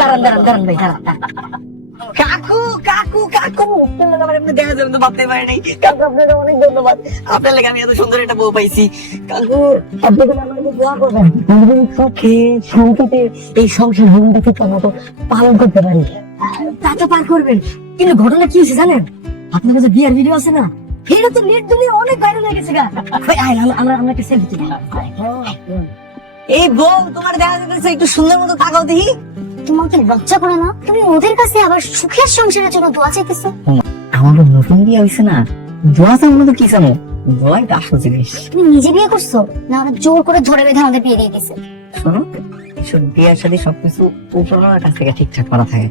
দাঁড়ান দাঁড়ান দাঁড়ান ভাই দাঁড়ান। কাকু কাকু কাকু আমার এমনি দেখা যাবে তো ভাবতে পারি নাই। কাকু আপনাকে অনেক ধন্যবাদ, আপনার লেগে আমি এত সুন্দর একটা বউ পাইছি। কাকু আপনি কিন্তু আমাকে দোয়া করবেন, আমি সুখে শান্তিতে এই সংসার জীবনটাকে মতো পালন করতে পারি। তা তো পার করবেন, কিন্তু ঘটনা কি হয়েছে জানেন? আপনার কাছে বিয়ের ভিডিও আছে না, এটা তো নেট দুনিয়া অনেক ভাইরাল হয়ে গেছে গা। ভাই আয় আমরা আমরা একটা সেলফি তুলি। এই বউ তোমার দেখা যাচ্ছে একটু সুন্দর মতো তাকাও দেখি। তোমাকে লজ্জা করে না? তুমি ওদের কাছে আবার সুখের সংসারের জন্য দোয়া চাইতেছো? আমার নতুন বিয়ে হয়েছে না, দোয়া চাবো তো কি চাবো, দোয়াই তো আসল জিনিস। তুমি নিজে বিয়ে করছো না ওরা জোর করে ধরে বেঁধে আমাদের বিয়ে দিয়ে দিছে? শোনো, বিয়ের সাথে সবকিছু উপরওয়ালার কাছ থেকে ঠিকঠাক করা থাকে।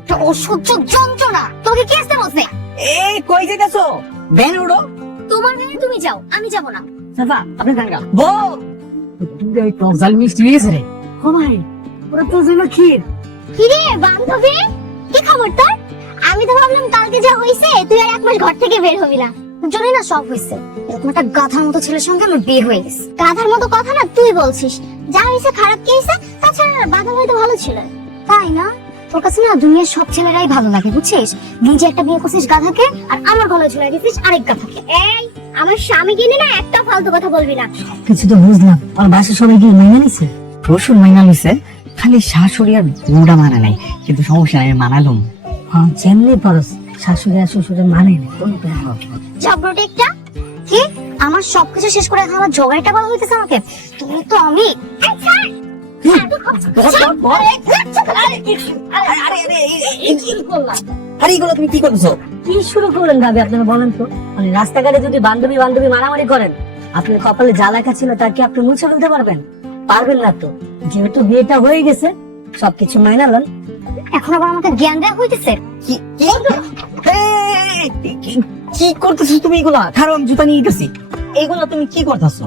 একটা অসহ্য যন্ত্রণা। তোমাকে কে আসতে বলছে? এই কই যেতেছো? ভ্যান উড়ো। তোমার ভ্যানে তুমি যাও, আমি যাব না। চাচা আপনি গান গাও। বউ তুমি এই টক জাল মিষ্টি হয়েছে রে। ও ভাই ওরা তো জন্য ক্ষীর। কি রে বান্ধবী, কি খবর তোর? আমি তো ভাবলাম কালকে যা হইছে তুই আর এক মাস ঘর থেকে বের হবি না। জানি না সব হইছে। এরকম একটা গাধার মতো ছেলের সঙ্গে আমার বিয়ে হয়ে গেছে। গাধার মতো কথা না তুই বলছিস, যা হইছে খারাপ কি হইছে। তাছাড়া বাদল হয়তো ভালো ছিল, তাই না? তোর কাছে না দুনিয়ার সব ছেলেরাই ভালো লাগে বুঝছিস। নিজে একটা বিয়ে করছিস গাধাকে, আর আমার গলায় ঝুলাই দিছিস আরেক গাধাকে। এই আমার স্বামী কিনে না একটা ফালতু কথা বলবি না। কিছু তো বুঝলাম, আর বাসা সবাই কি মাইনা নিছে? শ্বশুর মাইনা নিছে, খালি শাশুড়ি আর বউটা মানা নাই, কিন্তু সমস্যা নাই, মানালুম। হ্যাঁ যেমনি পারস, শাশুড়ি আর শ্বশুরের মানে ঝগড়াটা একটা কি আমার সবকিছু শেষ করে এখন আমার ঝগড়াটা বলা হইতেছে আমাকে। তুমি তো আমি আরে এগুলো তুমি কি করছো? কি শুরু করলেন ভাবি আপনারা বলেন তো? মানে রাস্তাঘাটে যদি বান্ধবী বান্ধবী মারামারি করেন, আপনার কপালে যা লেখা ছিল তা কি আপনি মুছে ফেলতে পারবেন? পারবেন না তো। যেহেতু বিয়েটা হয়ে গেছে, সবকিছু মাইনা লন। এখন আবার আমাকে জ্ঞান দেওয়া হইতেছে। কি করতেছো তুমি এগুলা? কারণ জুতা নিয়ে গেছি। এগুলো তুমি কি করতেছো?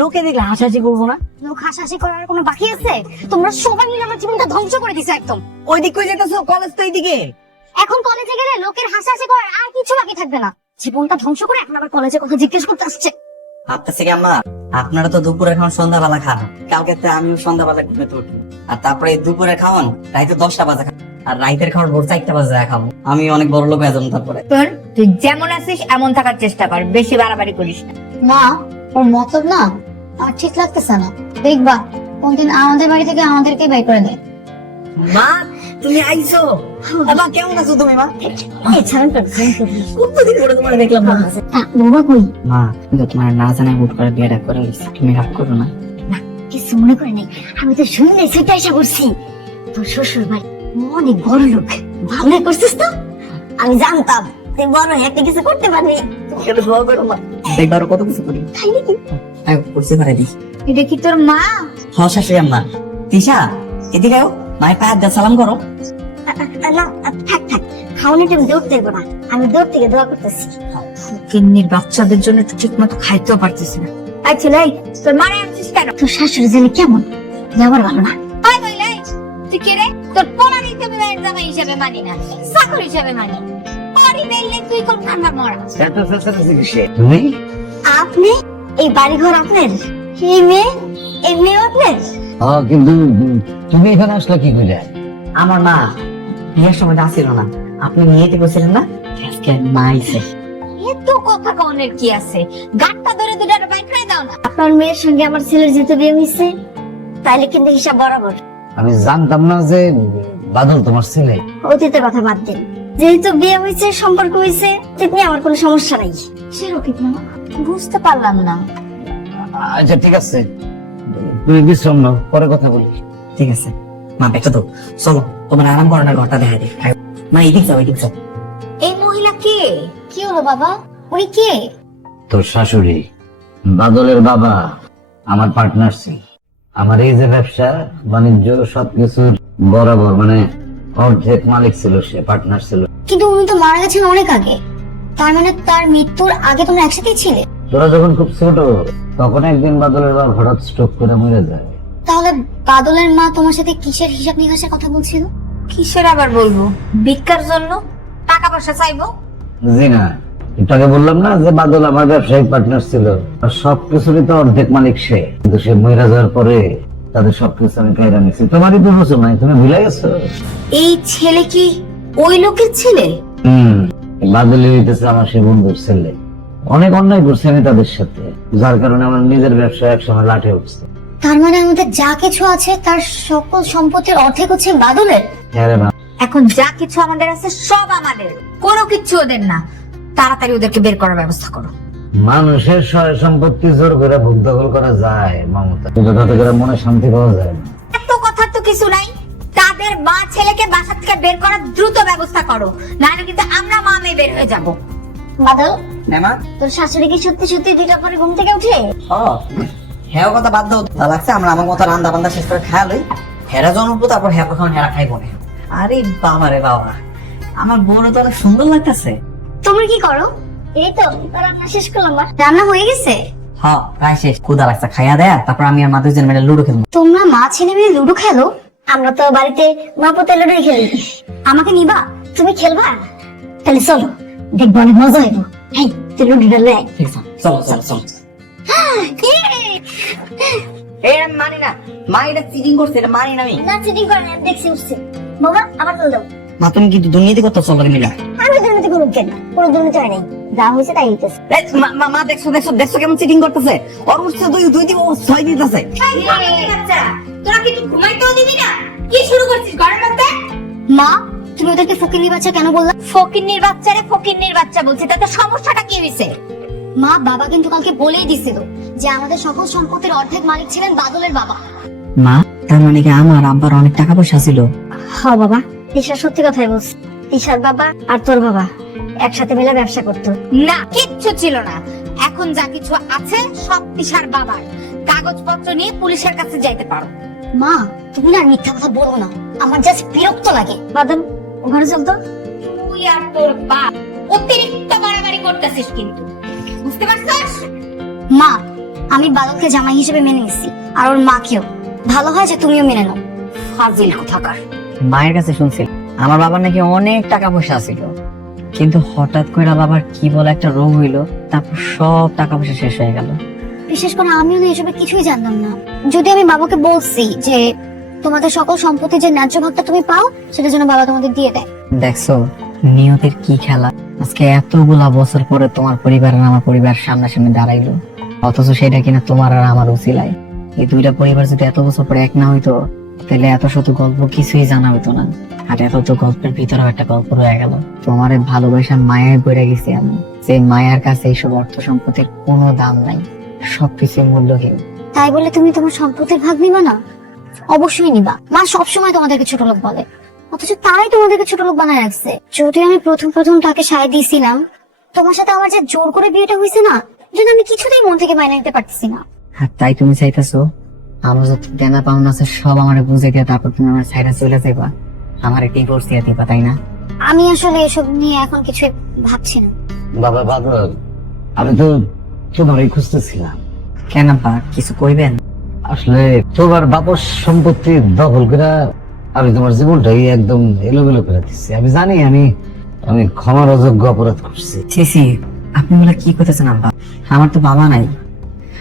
লোকে দেখলে হাসাহাসি করবো না? লোক হাসাহাসি করার কোনো বাকি আছে? তোমরা সবাই মিলে আমার জীবনটা ধ্বংস করে দিছো একদম। ওই দিক কই যেতেছো? কলেজ তো এইদিকে। এখন কলেজে গেলে লোকের হাসাহাসি করার আর কিছু বাকি থাকবে না। জীবনটা ধ্বংস করে এখন আবার কলেজের কথা জিজ্ঞেস করতে আসছে। ভাবতেছি কি আম্মা, আপনারা তো দুপুরে খাওয়ান সন্ধ্যাবেলা খান, কালকে তো আমিও সন্ধ্যাবেলা ঘুমে তো উঠি, আর তারপরে দুপুরে খাওয়ান রাইতে 10টা বাজে খান, আর রাইতের খাওয়ার ভোর 4টা বাজে খাবো। আমি অনেক বড় লোক হয়ে যাবো তারপরে। তোর তুই যেমন আছিস এমন থাকার চেষ্টা কর, বেশি বাড়াবাড়ি করিস না। মা ওর মতলব না আর ঠিক লাগতেছে না। দেখবা কোনদিন আমাদের বাড়ি থেকে আমাদেরকে বের করে দেয়। মা তুমি আইছো? মা কেমন আছো তুমি? মা কতদিন পরে তোমার দেখলাম। মা বাবা কই? মা তোমার না জানাই হুট করে বিয়েটা করে দিচ্ছি, তুমি রাগ করো না। কিছু মনে করে নেই, আমি তো শুনলে সেটা এসে করছি। তোর শ্বশুর বাড়ি অনেক বড় লোক, ভালো করছিস তো। আমি জানতাম তুই বড় একটা কিছু করতে পারবি। দোয়া করো মা, দেখবা আরো কত কিছু করি। তাই নাকি? করতে পারে দি। এটা কি তোর মা? হ শাশুড়ি আম্মা। তিশা এদিকে আও, মায়ের পায়ে হাত দিয়ে সালাম করো। না থাক থাক, খাওয়ানোর টাইম দৌড় দেবো না, আমি দৌড় থেকে দোয়া করতেছি। কিন্নির বাচ্চাদের জন্য একটু ঠিক মতো খাইতেও পারতিস না। আচ্ছা লাই তোর মারে আনছিস কেন? তোর শাশুড়ি জানি কেমন, যাবার ভালো না। ওই বইলাই তুই কে রে? তোর পোলা নিতে আমি মায়ের জামাই হিসেবে মানি না, চাকর হিসেবে মানি। পরি বেললে তুই কোন ঠান্ডা মরা। তুমি আপনি এই বাড়ি ঘর আপনার, এই মেয়ে আপনার? কিন্তু তুমি এখানে আসলে কি করে? আমার মা বিয়ের সময় আসছিল না, আপনি নিয়েতে বলছিলেন না, আজকে মা আইছে। এত কথা কনের কি আছে? গাটটা ধরে দুটার বাইক করে দাও না। আপনার মেয়ের সঙ্গে আমার ছেলের যেহেতু বিয়ে হয়েছে, তাইলে কিন্তু হিসাব বরাবর। আমি জানতাম না যে বাদল তোমার ছেলে। অতীতের কথা বাদ দিন, যেহেতু বিয়ে হয়েছে সম্পর্ক হয়েছে, ঠিক নিয়ে আমার কোনো সমস্যা নাই। সেরকম না, বুঝতে পারলাম না। আচ্ছা ঠিক আছে, তুমি বিশ্রাম নাও, পরে কথা বলি। ঠিক আছে মা, বেটা তো চলো তোমার আরাম করানোর ঘরটা দেখা দিই। মা এদিক যাও, এদিক যাও। এই মহিলা কে? কি হলো বাবা? উনি কে? তোর শাশুড়ি, বাদলের বাবা, আমার পার্টনার ছিল। আমার এই যে ব্যবসা বাণিজ্য সবকিছুর বরাবর মানে অর্ধেক মালিক ছিল, সে পার্টনার ছিল। কিন্তু উনি তো মারা গেছেন অনেক আগে, তার মানে তার মৃত্যুর আগে তোমরা একসাথেই ছিলে? তোরা যখন খুব ছোট তখন একদিন বাদলের বাবা হঠাৎ স্ট্রোক করে মরে যায়। তাহলে বাদলের মা তোমার সাথে কিসের হিসাব নিকাশের কথা বলছিল? কিসের আবার বলবো? ভিক্ষার জন্য টাকা পয়সা চাইবো? জি না, এটাকে বললাম না যে বাদল আমার ব্যবসায়িক পার্টনার ছিল, আর সবকিছুরই তো অর্ধেক মালিক সে। কিন্তু সে মরে যাওয়ার পরে তাদের সবকিছু আমি কায়দা নিচ্ছি। তোমারই তো বসো নাই, তুমি ভুলে গেছো? এই ছেলে কি ওই লোকের ছেলে? বাদলে হইতেছে আমার সে বন্ধুর ছেলে। অনেক অন্যায় করছি আমি তাদের সাথে, যার কারণে আমার নিজের ব্যবসা একসময় লাঠে উঠছে। তার মানে আমাদের যা কিছু আছে তার সকল সম্পত্তির অর্ধেক হচ্ছে বাদলের। হ্যাঁ রে মা, এখন যা কিছু আমাদের আছে সব আমাদের, কোনো কিছু ওদের না। তাড়াতাড়ি ওদেরকে বের করার ব্যবস্থা করো। মানুষের সয় সম্পত্তি জোর করে ভোগ দখল করা যায় মমতা, কিন্তু তাতে করে মনে শান্তি পাওয়া যায় না। এত কথার তো কিছু নাই। তাদের মা ছেলেকে বাসা থেকে বের করার দ্রুত ব্যবস্থা করো, নাহলে কিন্তু আমরা মা মেয়ে বের হয়ে যাব। বাদল, নেমা তোর শাশুড়ি কি সত্যি সত্যি 2টা পরে ঘুম থেকে উঠে? হ্যাঁ কথা বাদ দাও, তা লাগছে আমরা আমার মতো রান্না বান্না শেষ করে খাওয়া লই, হেরা জন্মবো তারপর হ্যাঁ কখন হেরা খাইবো না। আরে বাবা রে বাবা, আমার বোন তো অনেক সুন্দর লাগতেছে। তোমরা কি করো? এই তো রান্না শেষ করলাম। রান্না হয়ে গেছে? হ্যাঁ প্রায় শেষ, ক্ষুধা লাগছে, খাইয়া দেয়া তারপর আমি আর মা দুজন মিলে লুডো খেলবো। তোমরা মা ছেলে মেয়ে লুডো খেলো? আমরা তো বাড়িতে মা পুতে লুডো খেলি। আমাকে নিবা? তুমি খেলবা? তাহলে চলো, দেখবো অনেক মজা হইব। এই তুই লুডোটা লয়ে আয়। ঠিক আছে, চলো চলো চলো। এই আমি মানি না, মা এটা চিটিং করছে, এটা মানি না আমি। না চিটিং করে না, দেখছি উঠছে। বাবা আমার চল দাও। মা তুমি কিন্তু দুর্নীতি করতে চলো মিলা। আমি দুর্নীতি করব কেন? কোনো দুর্নীতি হয় নাই, যা হয়েছে তাই হইতেছে। মা দেখছো দেখছো দেখছো কেমন চিটিং করতেছে, ওর উঠছে দুই দিব 6 দিতেছে। তোরা কি ঘুমাইতেও দিবি না? কি শুরু করছিস ঘরের মধ্যে? মা তুমি ওদেরকে ফকিন্নি বাচ্চা কেন বললা? ফকিন্নির বাচ্চা রে ফকিন্নির বাচ্চা বলছি, তাতে সমস্যাটা কি হয়েছে? মা বাবা কিন্তু কালকে বলেই দিছিল যে আমাদের সকল সম্পত্তির অর্ধেক মালিক ছিলেন বাদলের বাবা। মা তার মানে কি আমার আব্বার অনেক টাকা পয়সা ছিল? হ্যাঁ বাবা, তিশা সত্যি কথাই বলছে। তিশার বাবা আর তোর বাবা একসাথে মিলে ব্যবসা করতো। না, কিচ্ছু ছিল না। এখন যা কিছু আছে সব তিশার বাবার। কাগজপত্র নিয়ে পুলিশের কাছে যাইতে পারো। মা তুমি না মিথ্যা কথা বলো না, আমার জাস্ট বিরক্ত লাগে। বাদল ঘরে চল তো। তুই আর তোর বাপ অতিরিক্ত বাড়াবাড়ি করতেছিস কিন্তু, বুঝতে পারছিস? মা আমি বাদলকে জামাই হিসেবে মেনে নিচ্ছি, আর ওর মাকেও। ভালো হয় যে তুমিও মেনে নাও। ফাজিল কোথাকার। মায়ের কাছে শুনছি আমার বাবার নাকি অনেক টাকা পয়সা ছিল, কিন্তু হঠাৎ করে বাবার কি বলে একটা রোগ হইলো, তারপর সব টাকা পয়সা শেষ হয়ে গেল। বিশেষ করে আমিও না এসবের কিছুই জানতাম না। যদি আমি বাবাকে বলছি যে তোমাদের সকল সম্পত্তি যে ন্যায্য ভাগটা তুমি পাও সেটা যেন বাবা তোমাদের দিয়ে দেয়। দেখছো নিয়তের কি খেলা, আজকে এতগুলা বছর পরে তোমার পরিবার আর আমার পরিবার সামনাসামনি দাঁড়াইলো, অথচ সেটা কিনা তোমার আর আমার উচিলায়। এই দুইটা পরিবার যদি এত বছর পরে এক না হইতো, তাহলে এত শত গল্প কিছুই জানা হইতো না। আর এত তো গল্পের ভিতরে একটা গল্প রয়ে গেল। তোমার ভালোবাসার মায়ায় পড়ে গেছি আমি, যে মায়ার কাছে এইসব অর্থ সম্পত্তির কোনো দাম নাই, সবকিছু মূল্যহীন। তাই বলে তুমি তোমার সম্পত্তির ভাগ নিবা না? অবশ্যই নিবা। মা সবসময় তোমাদেরকে ছোট লোক বলে, অথচ তারাই তোমাদেরকে ছোট লোক বানায় রাখছে। যদি আমি প্রথম তাকে সায় দিয়েছিলাম, তোমার সাথে আমার যে জোর করে বিয়েটা হয়েছে না, যেন আমি কিছুতেই মন থেকে মাইনে নিতে পারতেছি না। আর তাই তুমি চাইতেছো আমার যত দেনা পাওনা আছে সব আমার বুঝে দিয়ে তারপর তুমি আমার সাইডে চলে যাইবা, আমার ডিভোর্স দিয়ে দিবা, তাই না? আমি আসলে এসব নিয়ে এখন কিছু ভাবছি না। বাবা বাদল, আমি তো তোমারই খুঁজতেছিলাম। কেন বা কিছু কইবেন? আসলে তোমার বাবার সম্পত্তি দখল করে আমি তোমার জীবনটাই একদম এলোমেলো করে দিচ্ছি। আমি জানি আমি ক্ষমার অযোগ্য অপরাধ করছি। সিসি আপনি বলে কি করতেছেন আব্বা? আমার তো বাবা নাই,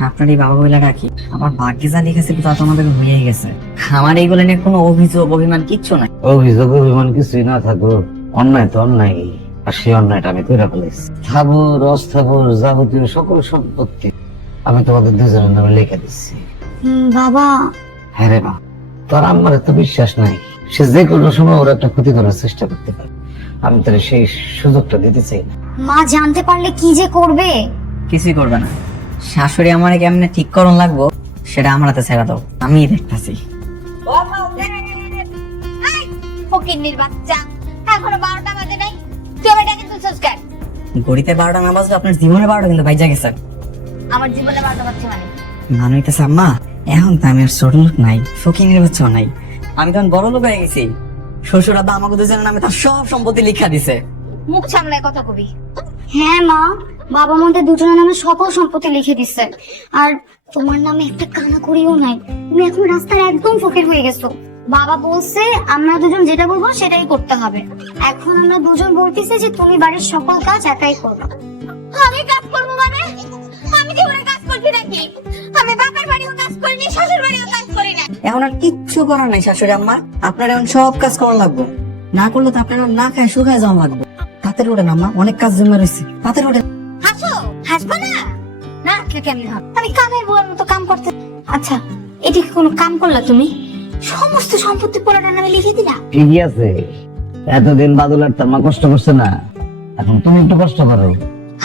আপনার এই বাবা বলে ডাকি। আমার ভাগ্যে যা লিখেছে তা তো আমাদের হয়েই গেছে। আমার এইগুলো নিয়ে কোনো অভিযোগ অভিমান কিচ্ছু নাই। অভিযোগ অভিমান কিছুই না থাকো, অন্যায় তো অন্যায়, আর সেই অন্যায়টা আমি করে ফেলেছি। স্থাবর অস্থাবর যাবতীয় সকল সম্পত্তি আমি তোমাদের দুজনের নামে লিখে দিচ্ছি। বাবা হ্যাঁ রে মা, তোর আমার এত বিশ্বাস নাই, সে যে কোনো সময় ওর একটা ক্ষতি করার চেষ্টা করতে পারে। আমি তার সেই সুযোগটা দিতে চাই না। মা জানতে পারলে কি যে করবে। কিছুই করবে না। শাশুড়ি আমার কেমনে ঠিক করণ লাগবো সেটা আমার হাতে ছেড়ে দাও, আমি দেখতেছি। ফকিন্নির বাচ্চা, এখনো 12টা বাজে নাই, তুই এটা কিন্তু সুস্কার। গড়িতে 12টা না বাজলে আপনার জীবনে 12টা কিন্তু বাইজা গেছে। আমার জীবনে 12টা বাজছে মানে মানুষ হইতেছে আম্মা, এখন তো আমি আর ছোট লোক নাই, ফকিনের বাচ্চাও নাই, আমি তখন বড় লোক হয়ে গেছি। শ্বশুর আব্বা আমাকে দুজনের নামে তার সব সম্পত্তি লিখা দিছে। মুখ সামলায় কথা কবি। হ্যাঁ মা, বাবা আমাদের দুজনের নামে সকল সম্পত্তি লিখে দিচ্ছে, আর তোমার নামে একটা কানা করিও নাই। তুমি এখন রাস্তায় একদম ফকির হয়ে গেছো। বাবা বলছে আমরা দুজন যেটা বলবো সেটাই করতে হবে। এখন আমরা দুজন বলতেছি যে তুমি বাড়ির সকল কাজ একাই করবে। আমি কাজ করবো মানে? আমি জীবনে কাজ করছি নাকি? আমি বাপের বাড়িও কাজ করিনি, শ্বশুর বাড়িও কাজ করি না। এখন আর কিচ্ছু করার নাই শাশুড়ি আম্মা, আপনার এখন সব কাজ করা লাগবে, না করলে তো আপনার না খায় শুকায় যাওয়া লাগবে। তাতে ওঠেন আম্মা, অনেক কাজ জমে রয়েছে, তাতে ওঠেন। হাসো, হাসবা না, না আসলে কেমন হবে? আমি কামের বুয়ার মতো কাম করতে। আচ্ছা, এটা কি কোনো কাম করলা তুমি? সমস্ত সম্পত্তি পোলাটার নামে লিখে দিলা? ঠিকই আছে, এতদিন বাদল আর তার মা কষ্ট করছে না, এখন তুমি একটু কষ্ট করো।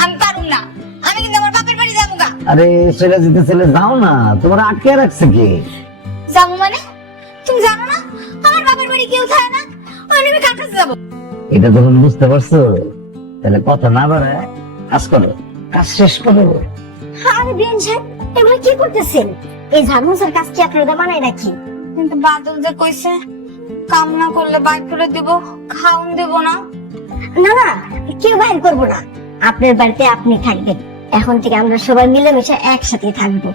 আমি পারুম না, আমি কিন্তু আমার বাপের বাড়ি যাবো গা। আরে ছেলে যেতে ছেলে যাও না, তোমার আটকে রাখছে কি? যাবো মানে? তুমি জানো না আমার বাপের বাড়ি কেউ থাকে না, ওই আমি কার কাছে যাবো? এটা যখন বুঝতে পারছো, তাহলে কথা না বাড়ায় কাজ করো, কাজ শেষ করো। আরে বিয়ান সাহেব, এগুলো কি করতেছেন? এই ঝাড়মুছার কাজ কি আপনারা বানায় নাকি? কিন্তু বাদল যে কইছে কাম না করলে বাইক করে দিব, খাওন দেব না। না না, কেউ বাইর করবো না, আপনার বাড়িতে আপনি থাকবেন। এখন থেকে আমরা সবাই মিলেমিশে একসাথে থাকবো।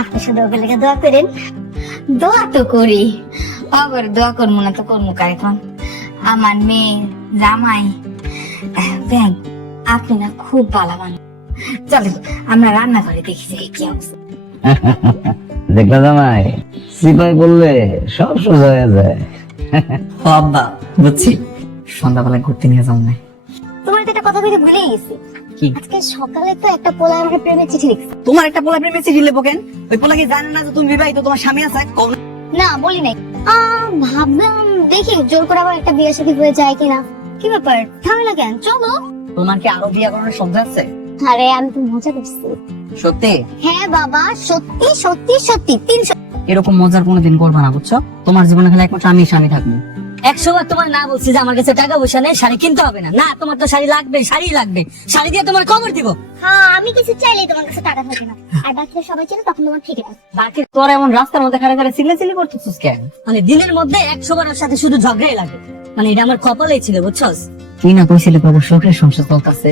আপনি শুধু ওকে লেগে দোয়া করেন। দোয়া তো করি, আবার দোয়া করবো না তো করবো কার এখন? আমার মেয়ে জামাই ব্যাং, আপনি না খুব ভালো মানুষ। চলো আমরা রান্না করে দেখি যে কি অবস্থা। দেখলা জামাই, সিপাই বললে সব সোজা হয়ে যায়। ও আব্বা, বুঝছি, সন্ধ্যাবেলায় ঘুরতে নিয়ে যাও না। তোমার তো একটা কথা বলে ভুলেই গেছি। কি? আজকে সকালে তো একটা পোলা আমাকে প্রেমের চিঠি লিখছে। তোমার একটা পোলা প্রেমে চিঠি লেবো কেন? ওই পোলা কি জানে না যে তুমি বিবাহিত, তোমার স্বামী আছে? কও না। না বলি নাই, ভাবলাম দেখি জোর করে আবার একটা বিয়ে শাদী হয়ে যায় কিনা। কি ব্যাপার, ঝামেলা কেন? চলো। তোমার কি আরো বিয়ে করানোর শব্দ আছে? আরে আমি তো মজা করছি। সত্যি? হ্যাঁ বাবা, সত্যি সত্যি সত্যি 300। এরকম মজার কোনোদিন করবা না, বুঝছো? তোমার জীবনে খালি একমাত্র আমি স্বামী থাকবো। 100 বার তোমার না বলছি যে আমার কাছে টাকা পয়সা নেই, শাড়ি কিনতে হবে না। না, তোমার তো শাড়ি লাগবে, শাড়ি লাগবে, শাড়ি দিয়ে তোমার কবর দিব। হ্যাঁ, আমি কিছু চাইলেই তোমার কাছে টাকা থাকে না, আর বাকি সবাই ছিল তখন তোমার ঠিক আছে। বাকি তোর এমন রাস্তার মধ্যে খাড়া খাড়া চিল্লাচিল্লি করতেছিস কেন? মানে দিনের মধ্যে 100 বার ওর সাথে শুধু ঝগড়াই লাগে। মানে এটা আমার কপালেই ছিল, বুঝছস? কি না কইছিলে প্রভু, সুখের সংসার চলতেছে।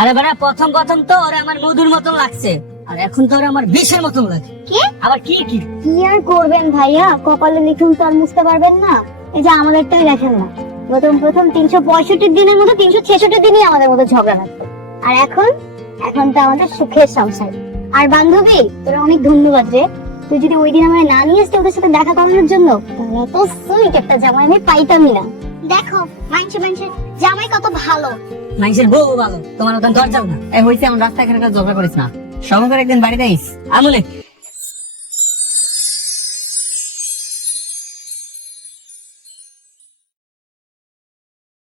আরে বাড়া, প্রথম তো ওরে আমার মধুর মতন লাগছে, আর এখন তো ওরে আমার বিষের মতন লাগে। কি? আবার কি কি কি আর করবেন ভাইয়া, কপালে লিখুন তো আর মুছতে পারবেন না। এই যে আমাদেরটাই দেখেন না, প্রথম 365 দিনের মধ্যে 366 দিনই আমাদের মধ্যে ঝগড়া লাগতো, আর এখন তো আমাদের সুখের সংসার। আর বান্ধবী, তোর অনেক ধন্যবাদ রে, তুই যদি ওই দিন আমার না নিয়ে আসতে ওদের সাথে দেখা করানোর জন্য, তাহলে তো সুইট একটা জামাই আমি পাইতামই না। দেখো মানুষে জামাই কত ভালো। মানুষের বউ ভালো, তোমার মতন দরজাল না। হইছে এমন রাস্তায় খাড়া ঝগড়া করিস না, সময় করে একদিন বাড়িতে আইস। আমলে